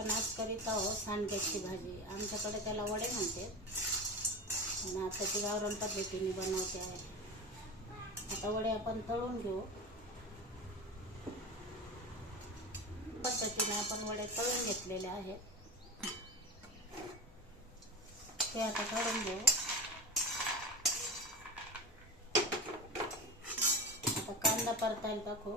आपण आज करीत आहोत सांडग्याची भाजी. आमच्याकडे त्याला वडे म्हणते आणि आता ती गावरान पद्धतीने बनवते आहे. आता वडे आपण तळून घेऊ. पद्धतीने आपण वडे तळून घेतलेले आहेत. ते आता काढून घेऊ. आता कांदा परतायला टाकू.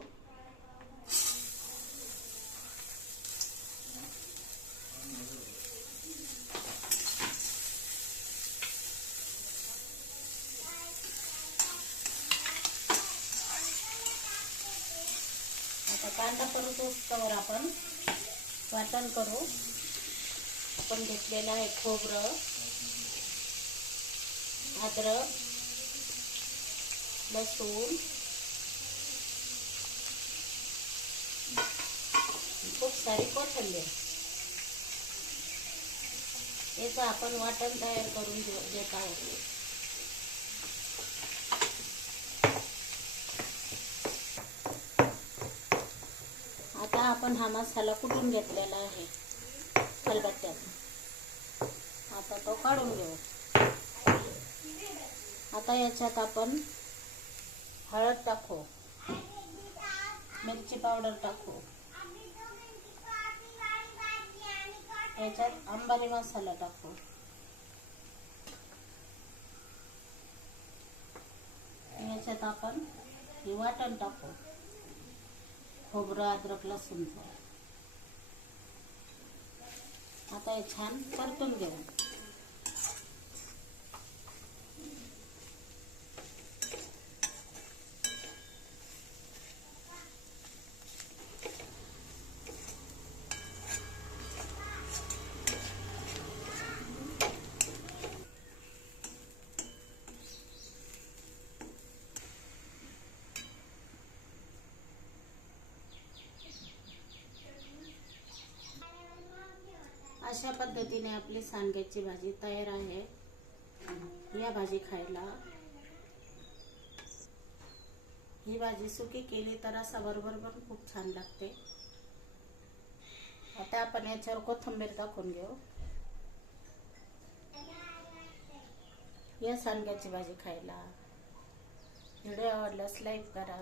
आता कांदा परतोवर आपण वाटण करू. आपण घेतलेलं आहे खोबरं, अद्रक, लसूण, खूप सारी कोथिंबीर. याचं आपण वाटण तयार करून घेत आहोत. आता आपण हा मसाला कुटून घेतलेला आहे खलबत्त्यात. आता तो काढून घेऊ. आता याच्यात आपण हळद टाकू, मिरची पावडर टाकू, याच्यात अंबारी मसाला टाकू, याच्यात आपण हे वाटण टाकू, खोबरं, अद्रक, लसूणचं. आता हे छान परतून घेऊ. अशा पद्धतीने आपली सांडग्याची भाजी तयार आहे. या भाजी खायला. ही भाजी सुकी केली तर रसाबरोबर पण खूप छान लागते. आता आपण याच्यावर कोथिंबीर टाकून घेऊ. या सांडग्याची भाजी खायला. व्हिडिओ आवडल्यास लाईक करा.